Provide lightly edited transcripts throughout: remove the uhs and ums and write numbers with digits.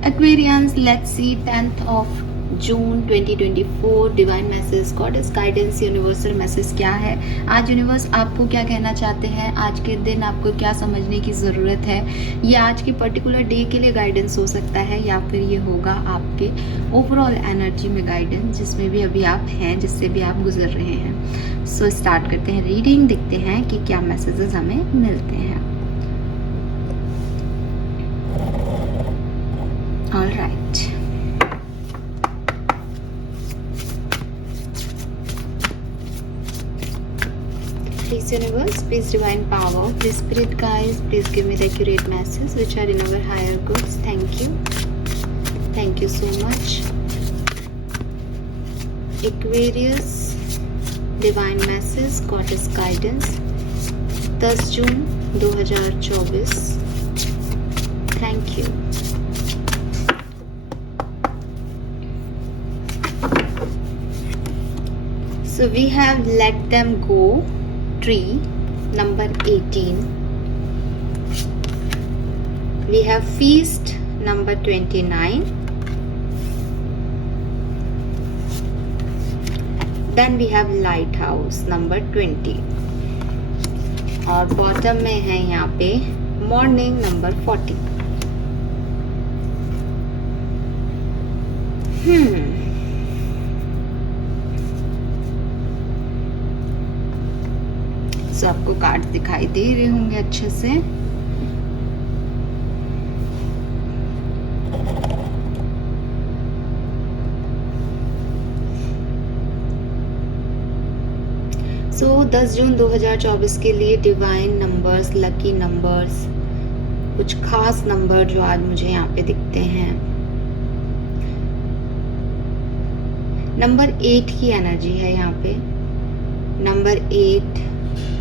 Aquarians, let's see 10th of June 2024 divine message, goddess guidance, universal message क्या है आज। Universe आपको क्या कहना चाहते हैं आज के दिन, आपको क्या समझने की ज़रूरत है। ये आज की पर्टिकुलर डे के लिए गाइडेंस हो सकता है या फिर ये होगा आपके ओवरऑल एनर्जी में गाइडेंस, जिसमें भी अभी आप हैं, जिससे भी आप गुजर रहे हैं। सो स्टार्ट करते हैं रीडिंग, देखते हैं कि क्या मैसेजेस हमें मिलते हैं। All right, please universe, please divine power, please spirit guides, please give me the accurate message which are in our higher goods. Thank you so much. Aquarius, divine message, goddess guidance, 10 June 2024. Thank you. So we have let them go, tree number 18. We have feast number 29. Then we have lighthouse number 20. और bottom में है यहाँ पे morning number 40. तो आपको card दिखाई दे रहे होंगे अच्छे से। सो 10 जून 2024 के लिए डिवाइन नंबर्स, लकी नंबर्स, कुछ खास नंबर जो आज मुझे यहाँ पे दिखते हैं। नंबर 8 की एनर्जी है यहाँ पे, नंबर 8,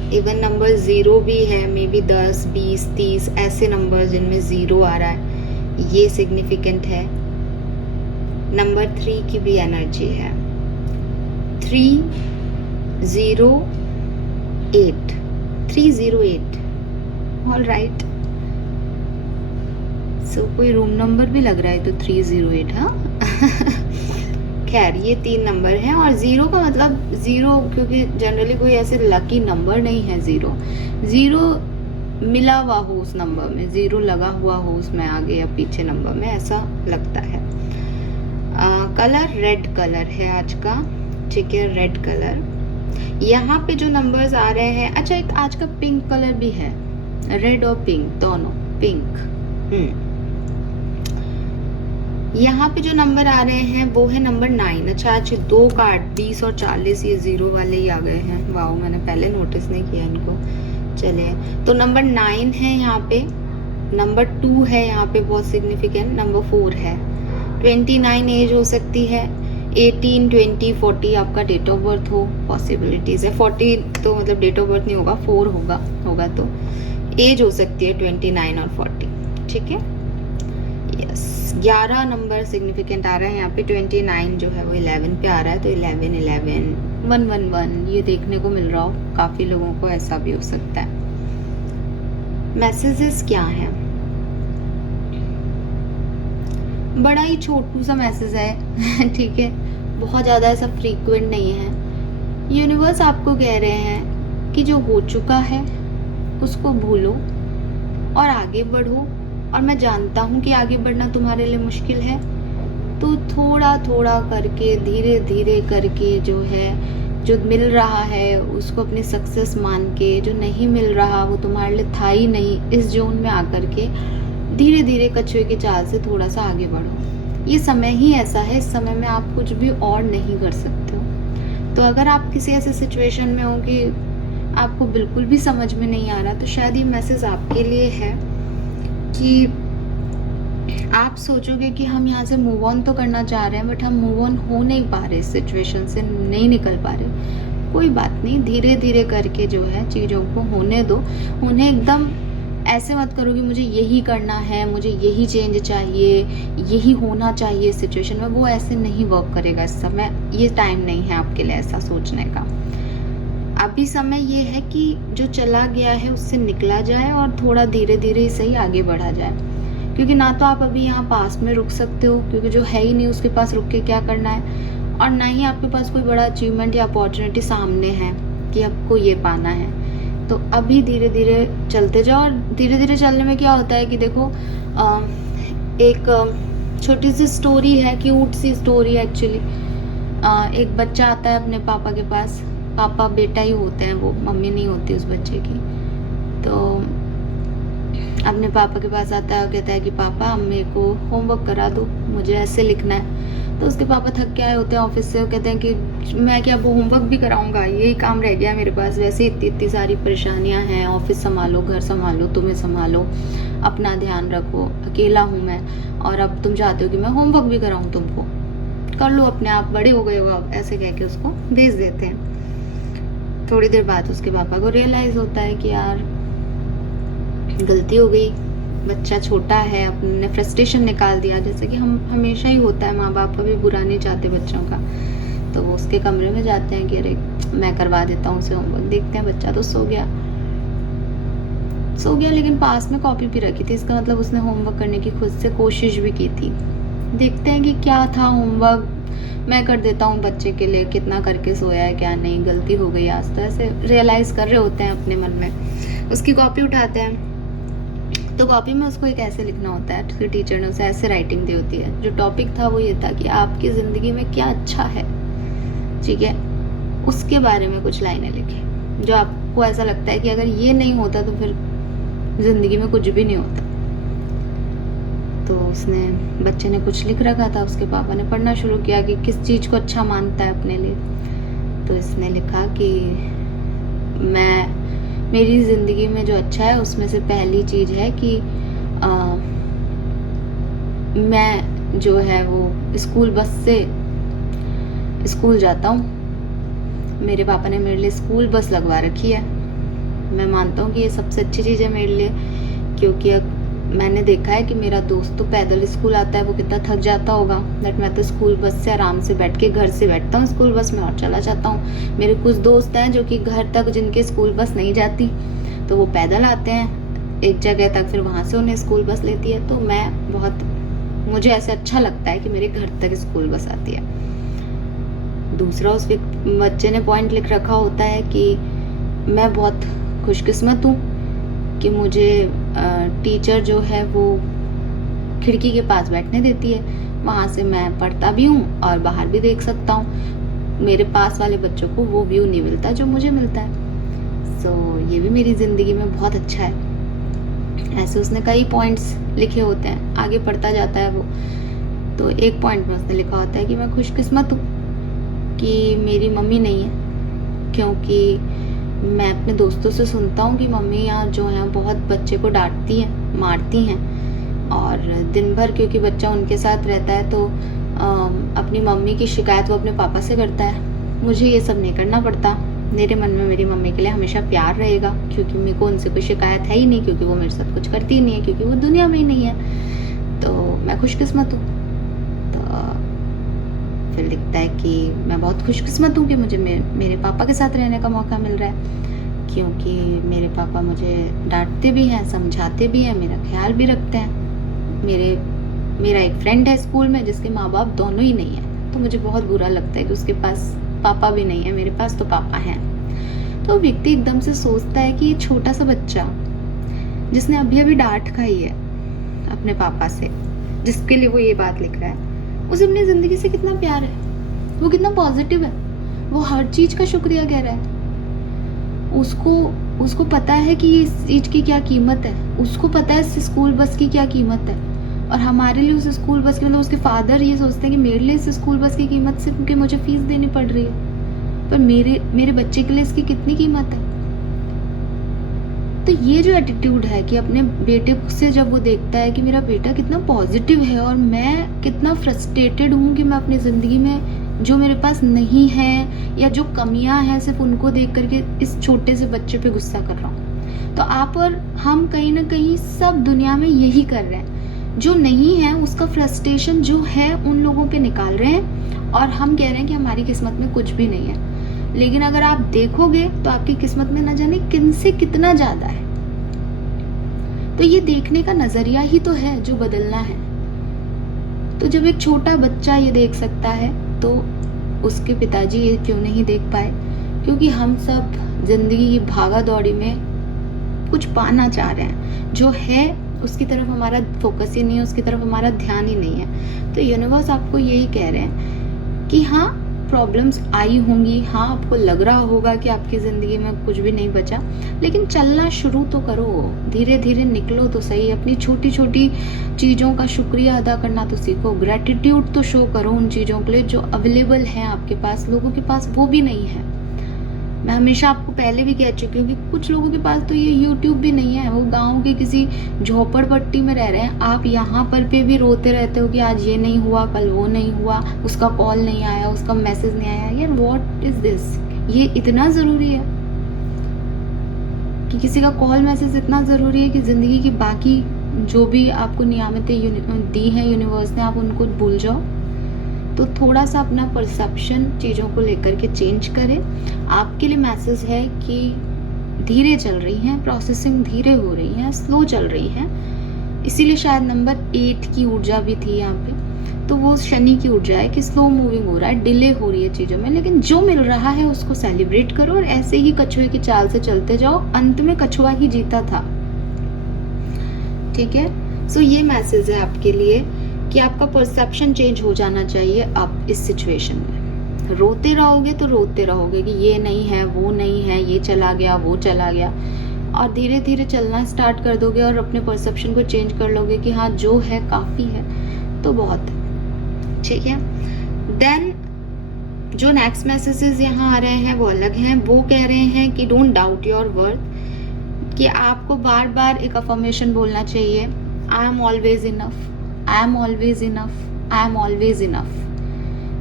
इवन नंबर 0 भी है, मे बी 10, 20, 30 ऐसे नंबर जिनमें 0 आ रहा है, ये सिग्निफिकेंट है। नंबर 3 की भी एनर्जी है, 308 ऑल राइट। सो कोई रूम नंबर भी लग रहा है तो 308, हाँ। खैर ये 3 नंबर हैं और 0 का मतलब 0, क्योंकि जनरली कोई ऐसे लकी नंबर नहीं है। 0 मिला हुआ हो उस नंबर में, 0 लगा हुआ हो उसमें आगे या पीछे नंबर में, ऐसा लगता है। कलर रेड कलर है आज का, ठीक है, रेड कलर। यहाँ पे जो नंबर्स आ रहे हैं, अच्छा एक आज का पिंक कलर भी है, रेड और पिंक दोनों, पिंक। यहाँ पे जो नंबर आ रहे हैं वो है नंबर 9। अच्छा आज 2 कार्ड 20 और 40 ये 0 वाले ही आ गए हैं। वाओ, मैंने पहले नोटिस नहीं किया इनको। चलिए, तो नंबर 9 है यहाँ पे, नंबर 2 है यहाँ पे बहुत सिग्निफिकेंट, नंबर 4 है। 29 एज हो सकती है, 18, 20, 40 आपका डेट ऑफ बर्थ हो, पॉसिबिलिटीज है। 40 तो मतलब डेट ऑफ बर्थ नहीं होगा, 4 होगा तो एज हो सकती है 29 और 40, ठीक है। यस, 11 नंबर सिग्निफिकेंट आ रहा है यहाँ पे, 29 जो है वो 11 पे आ रहा है, तो 11, 11, 111 ये देखने को मिल रहा हो, काफी लोगों को ऐसा भी हो सकता है। मैसेजेस क्या है, बड़ा ही छोटू सा मैसेज है, ठीक है, बहुत ज्यादा ऐसा फ्रीक्वेंट नहीं है। यूनिवर्स आपको कह रहे हैं कि जो हो चुका है उसको भूलो और आगे बढ़ो। और मैं जानता हूँ कि आगे बढ़ना तुम्हारे लिए मुश्किल है, तो थोड़ा थोड़ा करके, धीरे धीरे करके जो है, जो मिल रहा है उसको अपनी सक्सेस मान के, जो नहीं मिल रहा वो तुम्हारे लिए था ही नहीं, इस जोन में आकर के धीरे धीरे कछुए की चाल से थोड़ा सा आगे बढ़ो। ये समय ही ऐसा है, इस समय में आप कुछ भी और नहीं कर सकते हो। तो अगर आप किसी ऐसे सिचुएशन में हो कि आपको बिल्कुल भी समझ में नहीं आ रहा, तो शायद ये मैसेज आपके लिए है कि आप सोचोगे कि हम यहाँ से मूव ऑन तो करना चाह रहे हैं, बट हम मूव ऑन हो नहीं पा रहे, इस सिचुएशन से नहीं निकल पा रहे। कोई बात नहीं, धीरे धीरे करके जो है चीज़ों को होने दो। उन्हें एकदम ऐसे मत करो कि मुझे यही करना है, मुझे यही चेंज चाहिए, यही होना चाहिए सिचुएशन में, वो ऐसे नहीं वर्क करेगा इस समय। ये टाइम नहीं है आपके लिए ऐसा सोचने का। अभी समय ये है कि जो चला गया है उससे निकला जाए और थोड़ा धीरे धीरे ही सही आगे बढ़ा जाए, क्योंकि ना तो आप अभी यहाँ पास में रुक सकते हो, क्योंकि जो है ही नहीं उसके पास रुक के क्या करना है, और ना ही आपके पास कोई बड़ा अचीवमेंट या अपॉर्चुनिटी सामने है कि आपको ये पाना है। तो अभी धीरे धीरे चलते जाओ, और धीरे धीरे चलने में क्या होता है कि देखो एक छोटी सी स्टोरी है, क्यूट सी स्टोरी है एक्चुअली। एक बच्चा आता है अपने पापा के पास, पापा बेटा ही होते हैं, वो मम्मी नहीं होती उस बच्चे की। तो अपने पापा के पास आता है और कहता है कि पापा मेरे को होमवर्क करा दो, मुझे ऐसे लिखना है। तो उसके पापा थक के आए होते हैं ऑफिस से, और कहते हैं कि मैं क्या वो होमवर्क भी कराऊंगा, यही काम रह गया मेरे पास, वैसे इतनी इतनी सारी परेशानियां हैं, ऑफिस संभालो, घर संभालो, तुम्हें संभालो, अपना ध्यान रखो, अकेला हूँ मैं, और अब तुम चाहते हो कि मैं होमवर्क भी कराऊँ तुमको, कर लो अपने आप, बड़े हो गए हो अब, ऐसे कह के उसको भेज देते हैं। थोड़ी देर बाद उसके पापा को रियलाइज होता है कि यार गलती हो गई, बच्चा छोटा है, अपने फ्रस्ट्रेशन निकाल दिया, जैसे कि हम हमेशा ही होता है, माँ बाप कभी बुरा नहीं चाहते बच्चों का। तो वो उसके कमरे में जाते हैं कि अरे मैं करवा देता हूँ उसे होमवर्क। देखते हैं बच्चा तो सो गया, लेकिन पास में कॉपी भी रखी थी, इसका मतलब उसने होमवर्क करने की खुद से कोशिश भी की थी। देखते हैं कि क्या था होमवर्क, मैं कर देता हूँ बच्चे के लिए, कितना करके सोया है क्या नहीं, गलती हो गई आज, तो ऐसे रियलाइज कर रहे होते हैं अपने मन में। उसकी कॉपी उठाते हैं, तो कॉपी में उसको एक ऐसे लिखना होता है, उसके टीचर ने उसे ऐसे राइटिंग दी होती है। जो टॉपिक था वो ये था कि आपकी ज़िंदगी में क्या अच्छा है, ठीक है, उसके बारे में कुछ लाइनें लिखें, जो आपको ऐसा लगता है कि अगर ये नहीं होता तो फिर ज़िंदगी में कुछ भी नहीं होता। तो उसने, बच्चे ने कुछ लिख रखा था, उसके पापा ने पढ़ना शुरू किया कि किस चीज़ को अच्छा मानता है अपने लिए। तो इसने लिखा कि मेरी ज़िंदगी में जो अच्छा है उसमें से पहली चीज़ है कि मैं जो है वो स्कूल बस से स्कूल जाता हूँ, मेरे पापा ने मेरे लिए स्कूल बस लगवा रखी है। मैं मानता हूँ कि ये सबसे अच्छी चीज़ है मेरे लिए, क्योंकि मैंने देखा है कि मेरा दोस्त तो पैदल स्कूल आता है, वो कितना थक जाता होगा, बट मैं तो स्कूल बस से आराम से बैठ के घर से बैठता हूँ स्कूल बस में और चला जाता हूँ। मेरे कुछ दोस्त हैं जो कि घर तक जिनके स्कूल बस नहीं जाती, तो वो पैदल आते हैं एक जगह तक, फिर वहाँ से उन्हें स्कूल बस लेती है। तो मुझे ऐसे अच्छा लगता है कि मेरे घर तक स्कूल बस आती है। दूसरा, उस बच्चे ने पॉइंट लिख रखा होता है कि मैं बहुत खुशकिस्मत हूँ कि मुझे टीचर जो है वो खिड़की के पास बैठने देती है, वहाँ से मैं पढ़ता भी हूँ और बाहर भी देख सकता हूँ। मेरे पास वाले बच्चों को वो व्यू नहीं मिलता जो मुझे मिलता है। सो ये भी मेरी ज़िंदगी में बहुत अच्छा है। ऐसे उसने कई पॉइंट्स लिखे होते हैं, आगे पढ़ता जाता है वो। तो एक पॉइंट में उसने लिखा होता है कि मैं खुशकिस्मत हूँ कि मेरी मम्मी नहीं है, क्योंकि मैं अपने दोस्तों से सुनता हूँ कि मम्मी यहाँ जो है बहुत बच्चे को डांटती हैं, मारती हैं, और दिन भर क्योंकि बच्चा उनके साथ रहता है तो अपनी मम्मी की शिकायत वो अपने पापा से करता है। मुझे ये सब नहीं करना पड़ता, मेरे मन में मेरी मम्मी के लिए हमेशा प्यार रहेगा, क्योंकि मेरे को उनसे कोई शिकायत है ही नहीं, क्योंकि वो मेरे साथ कुछ करती ही नहीं है, क्योंकि वो दुनिया में ही नहीं है। तो मैं खुशकिस्मत हूँ। तो फिर लिखता है कि मैं बहुत खुशकिस्मत हूँ कि मुझे मेरे पापा के साथ रहने का मौका मिल रहा है, क्योंकि मेरे पापा मुझे डांटते भी हैं, समझाते भी हैं, मेरा ख्याल भी रखते हैं। मेरा एक फ्रेंड है स्कूल में जिसके माँ बाप दोनों ही नहीं है, तो मुझे बहुत बुरा लगता है कि उसके पास पापा भी नहीं है, मेरे पास तो पापा हैं। तो व्यक्ति एकदम से सोचता है कि ये छोटा सा बच्चा जिसने अभी अभी डांट खाई है अपने पापा से, जिसके लिए वो ये बात लिख रहा है, उसे अपनी जिंदगी से कितना प्यार है, वो कितना पॉजिटिव है, वो हर चीज का शुक्रिया कह रहा है। उसको पता है कि इस चीज की क्या कीमत है, उसको पता है इस स्कूल बस की क्या कीमत है। और हमारे लिए उस स्कूल बस की, मतलब उसके फादर ये सोचते हैं कि मेरे लिए इस स्कूल बस की कीमत सिर्फ क्योंकि मुझे फीस देनी पड़ रही है, पर मेरे बच्चे के लिए इसकी कितनी कीमत है। तो ये जो एटीट्यूड है कि अपने बेटे से जब वो देखता है कि मेरा बेटा कितना पॉजिटिव है और मैं कितना फ्रस्ट्रेटेड हूँ कि मैं अपनी ज़िंदगी में जो मेरे पास नहीं है या जो कमियां हैं सिर्फ उनको देख करके इस छोटे से बच्चे पे गुस्सा कर रहा हूँ। तो आप और हम कहीं ना कहीं सब दुनिया में यही कर रहे हैं, जो नहीं है उसका फ्रस्ट्रेशन जो है उन लोगों पे निकाल रहे हैं, और हम कह रहे हैं कि हमारी किस्मत में कुछ भी नहीं है। लेकिन अगर आप देखोगे तो आपकी किस्मत में न जाने किन से कितना ज्यादा है। तो ये देखने का नजरिया ही तो है जो बदलना है। तो जब एक छोटा बच्चा ये देख सकता है तो उसके पिताजी ये क्यों नहीं देख पाए? क्योंकि हम सब जिंदगी की भागा दौड़ी में कुछ पाना चाह रहे हैं, जो है उसकी तरफ हमारा फोकस ही नहीं है, उसकी तरफ हमारा ध्यान ही नहीं है। तो यूनिवर्स आपको यही कह रहे हैं कि हाँ, प्रॉब्लम्स आई होंगी, हाँ आपको लग रहा होगा कि आपकी जिंदगी में कुछ भी नहीं बचा, लेकिन चलना शुरू तो करो, धीरे धीरे निकलो तो सही। अपनी छोटी छोटी चीज़ों का शुक्रिया अदा करना तो सीखो, ग्रेटिट्यूड तो शो करो उन चीज़ों के लिए जो अवेलेबल हैं आपके पास। लोगों के पास वो भी नहीं है। मैं हमेशा आपको पहले भी कह चुकी हूँ कि कुछ लोगों के पास तो ये YouTube भी नहीं है, वो गांव के किसी झोपड़पट्टी में रह रहे हैं। आप यहाँ पर पे भी रोते रहते हो कि आज ये नहीं हुआ, कल वो नहीं हुआ, उसका कॉल नहीं आया, उसका मैसेज नहीं आया। यार व्हाट इज दिस? ये इतना ज़रूरी है कि किसी का कॉल मैसेज इतना ज़रूरी है कि ज़िंदगी की बाकी जो भी आपको नियामतें दी हैं यूनिवर्स ने, आप उनको भूल जाओ। तो थोड़ा सा अपना परसेप्शन चीज़ों को लेकर के चेंज करें। आपके लिए मैसेज है कि धीरे चल रही हैं, प्रोसेसिंग धीरे हो रही है, स्लो चल रही है। इसीलिए शायद नंबर 8 की ऊर्जा भी थी यहाँ पे। तो वो शनि की ऊर्जा है कि स्लो मूविंग हो रहा है, डिले हो रही है चीज़ों में, लेकिन जो मिल रहा है उसको सेलिब्रेट करो और ऐसे ही कछुए की चाल से चलते जाओ। अंत में कछुआ ही जीता था। ठीक है, सो ये मैसेज है आपके लिए कि आपका परसेप्शन चेंज हो जाना चाहिए। अब इस सिचुएशन में रोते रहोगे तो रोते रहोगे कि ये नहीं है, वो नहीं है, ये चला गया, वो चला गया, और धीरे धीरे चलना स्टार्ट कर दोगे और अपने परसेप्शन को चेंज कर लोगे कि हाँ जो है काफ़ी है, तो बहुत है। ठीक है, देन जो नेक्स्ट मैसेजेस यहाँ आ रहे हैं वो अलग हैं। वो कह रहे हैं कि डोंट डाउट योर वर्थ, कि आपको बार बार एक अफर्मेशन बोलना चाहिए, I am always enough, I am always enough, I am always enough.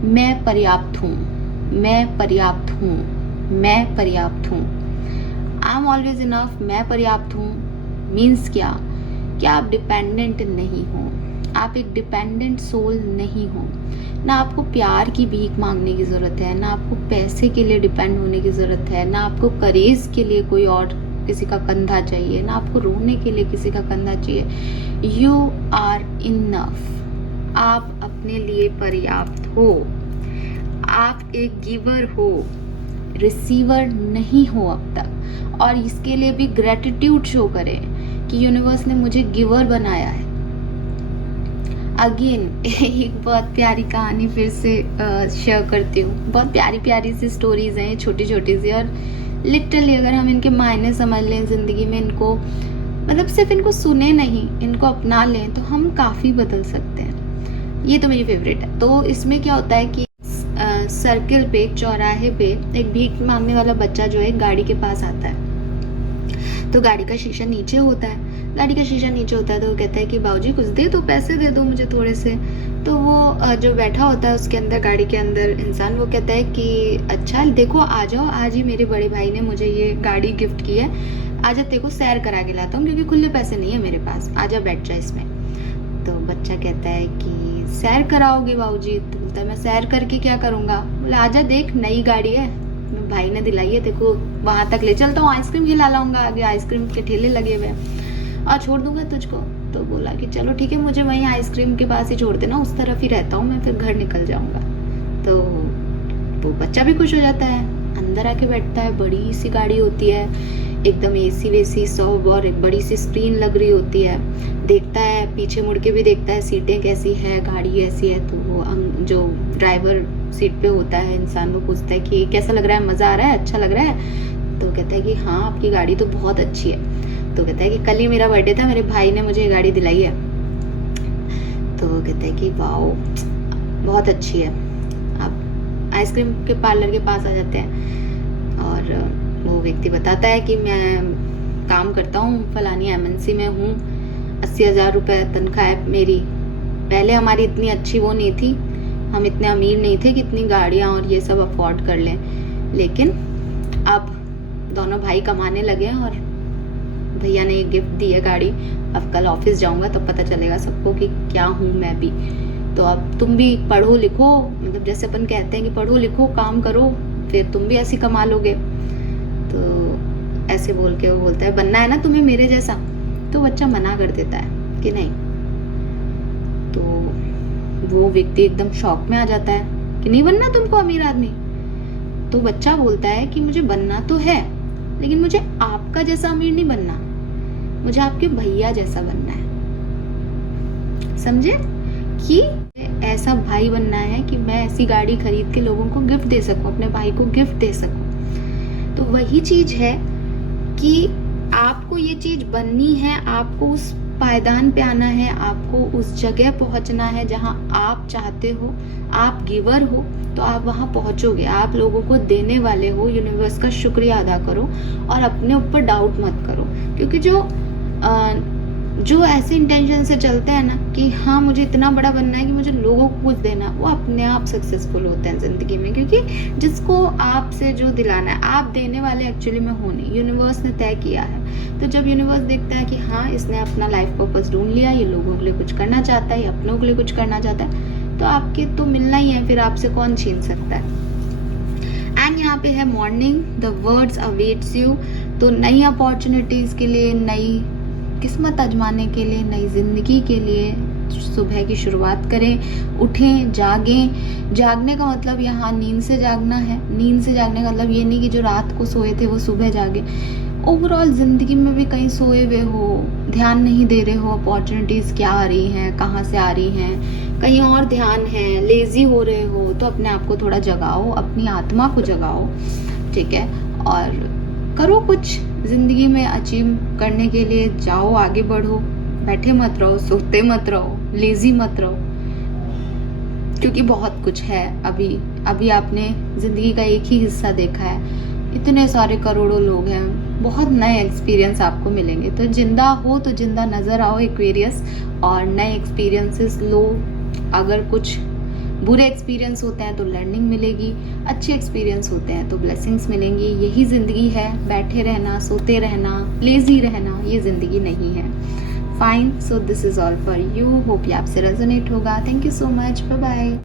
मैं पर्याप्त हूँ, मैं पर्याप्त हूँ, मैं पर्याप्त हूँ। आई एम ऑलवेज इनफ, मैं पर्याप्त हूँ मीन्स क्या? कि आप डिपेंडेंट नहीं हो, आप एक डिपेंडेंट सोल नहीं हो। ना आपको प्यार की भीख मांगने की ज़रूरत है, ना आपको पैसे के लिए डिपेंड होने की ज़रूरत है, ना आपको करेज के लिए कोई और किसी का कंधा चाहिए, ना आपको रोने के लिए किसी का कंधा चाहिए। यू आर इनफ, आप अपने लिए पर्याप्त हो। आप एक गिवर हो, रिसीवर नहीं हो अब तक। और इसके लिए भी ग्रेटिट्यूड शो करें कि यूनिवर्स ने मुझे गिवर बनाया है। अगेन एक बहुत प्यारी कहानी फिर से शेयर करती हूँ। बहुत प्यारी प्यारी सी स्टोरीज हैं, छोटी छोटी सी, और लिटरली अगर हम इनके मायने समझ लें ज़िंदगी में, इनको मतलब सिर्फ इनको सुने नहीं, इनको अपना लें, तो हम काफ़ी बदल सकते हैं। ये तो मेरी फेवरेट है। तो इसमें क्या होता है कि सर्किल पे, एक चौराहे पे, एक भीख मांगने वाला बच्चा जो है गाड़ी के पास आता है। तो गाड़ी का शीशा नीचे होता है, गाड़ी का शीशा नीचे होता है, तो वो कहता है कि बाबूजी कुछ दे दो, पैसे दे दो मुझे थोड़े से। तो वो जो बैठा होता है उसके अंदर, गाड़ी के अंदर इंसान, वो कहता है कि अच्छा देखो आ जाओ, आज ही मेरे बड़े भाई ने मुझे ये गाड़ी गिफ्ट की है, आजा तेरे को सैर करा के लाता हूँ, क्योंकि खुले पैसे नहीं है मेरे पास, आजा बैठ जा इसमें। तो बच्चा कहता है कि सैर कराओगे बाबूजी? तो बोलता है मैं सैर करके क्या करूँगा? बोला आजा देख, नई गाड़ी है, भाई ने दिलाई है, देखो वहां तक ले चलता हूँ, आइसक्रीम खिला लाऊंगा, आगे आइसक्रीम के ठेले लगे हुए हैं, और छोड़ दूंगा तुझको। तो बोला कि चलो ठीक है, मुझे वहीं आइसक्रीम के पास ही छोड़ देना, उस तरफ ही रहता हूँ मैं, फिर घर निकल जाऊंगा। तो वो बच्चा भी खुश हो जाता है, अंदर आके बैठता है। बड़ी सी गाड़ी होती है, एकदम एसी वेसी सब, और एक बड़ी सी स्क्रीन लग रही होती है। देखता है, पीछे मुड़ के भी देखता है सीटें कैसी है, गाड़ी कैसी है। तो वो जो ड्राइवर सीट पे होता है इंसान, वो पूछता है कि कैसा लग रहा है, मज़ा आ रहा है, अच्छा लग रहा है? तो कहता है कि हाँ आपकी गाड़ी तो बहुत अच्छी है। तो कहता है कि कल ही मेरा बर्थडे था, मेरे भाई ने मुझे ये गाड़ी दिलाई है। तो वो कहता है कि वाओ बहुत अच्छी है। आप आइसक्रीम के पार्लर के पास आ जाते हैं, और वो व्यक्ति बताता है कि मैं काम करता हूँ, फलानी MNC में हूँ, 80,000 रुपये तनख्वाह है मेरी। पहले हमारी इतनी अच्छी वो नहीं थी, हम इतने अमीर नहीं थे कि इतनी गाड़ियाँ और ये सब अफोर्ड कर लें, लेकिन अब दोनों भाई कमाने लगे हैं और भैया ने एक गिफ्ट दी है गाड़ी। अब कल ऑफिस जाऊंगा तब पता चलेगा सबको कि क्या हूँ मैं भी। तो अब तुम भी पढ़ो लिखो, मतलब जैसे अपन कहते हैं कि पढ़ो लिखो काम करो, फिर तुम भी ऐसे कमा लोगे। तो ऐसे बोल के वो बोलता है बनना है ना तुम्हें मेरे जैसा, तो बच्चा मना कर देता है कि नहीं, तो वो व्यक्ति एकदम शॉक में आ जाता है कि नहीं बनना तुमको अमीर आदमी। तो बच्चा बोलता है कि मुझे बनना तो है, लेकिन मुझे आपका जैसा अमीर नहीं बनना, मुझे आपके भैया जैसा बनना है। समझे कि ऐसा भाई बनना है कि मैं ऐसी गाड़ी खरीद के लोगों को गिफ्ट दे सकूं, अपने भाई को गिफ्ट दे सकूं। तो वही चीज है कि आपको ये चीज बननी है, आपको उस पायदान पे आना है, आपको उस जगह पहुंचना है जहां आप चाहते हो। आप गिवर हो तो आप वहां पहुंचोगे, आप लोगों को देने वाले हो। यूनिवर्स का शुक्रिया अदा करो और अपने ऊपर डाउट मत करो, क्योंकि जो ऐसे इंटेंशन से चलते हैं ना कि हाँ मुझे इतना बड़ा बनना है कि मुझे लोगों को कुछ देना, वो अपने आप सक्सेसफुल होते हैं जिंदगी में, क्योंकि जिसको आपसे जो दिलाना है, आप देने वाले एक्चुअली में हो नहीं, यूनिवर्स ने तय किया है। तो जब यूनिवर्स देखता है कि हाँ इसने अपना लाइफ पर्पस ढूंढ लिया, ये लोगों के लिए कुछ करना चाहता है, ये अपनों के लिए कुछ करना चाहता है, तो आपके तो मिलना ही है, फिर आपसे कौन छीन सकता है। एंड यहाँ पे है morning, the words awaits you. तो नई अपॉर्चुनिटीज के लिए, नई किस्मत आजमाने के लिए, नई जिंदगी के लिए सुबह की शुरुआत करें। उठें, जागें। जागने का मतलब यहाँ नींद से जागना है। नींद से जागने का मतलब ये नहीं कि जो रात को सोए थे वो सुबह जागे। ओवरऑल जिंदगी में भी कहीं सोए हुए हो, ध्यान नहीं दे रहे हो अपॉर्चुनिटीज क्या आ रही हैं, कहाँ से आ रही हैं, कहीं और ध्यान है, लेजी हो रहे हो, तो अपने आप को थोड़ा जगाओ, अपनी आत्मा को जगाओ, ठीक है, और करो कुछ जिंदगी में अचीव करने के लिए। जाओ, आगे बढ़ो, बैठे मत रहो, सोते मत रहो, लेजी मत रहो, क्योंकि बहुत कुछ है। अभी आपने जिंदगी का एक ही हिस्सा देखा है, इतने सारे करोड़ों लोग हैं, बहुत नए एक्सपीरियंस आपको मिलेंगे। तो जिंदा हो तो जिंदा नजर आओ एक्वेरियस, और नए एक्सपीरियंसेस लो। अगर कुछ बुरे एक्सपीरियंस होते हैं तो लर्निंग मिलेगी, अच्छे एक्सपीरियंस होते हैं तो ब्लेसिंग्स मिलेंगी। यही जिंदगी है, बैठे रहना, सोते रहना, लेजी रहना, ये जिंदगी नहीं है। Fine, so this is all for you. Hope ये आपसे रेजोनेट होगा। Thank you so much, bye bye.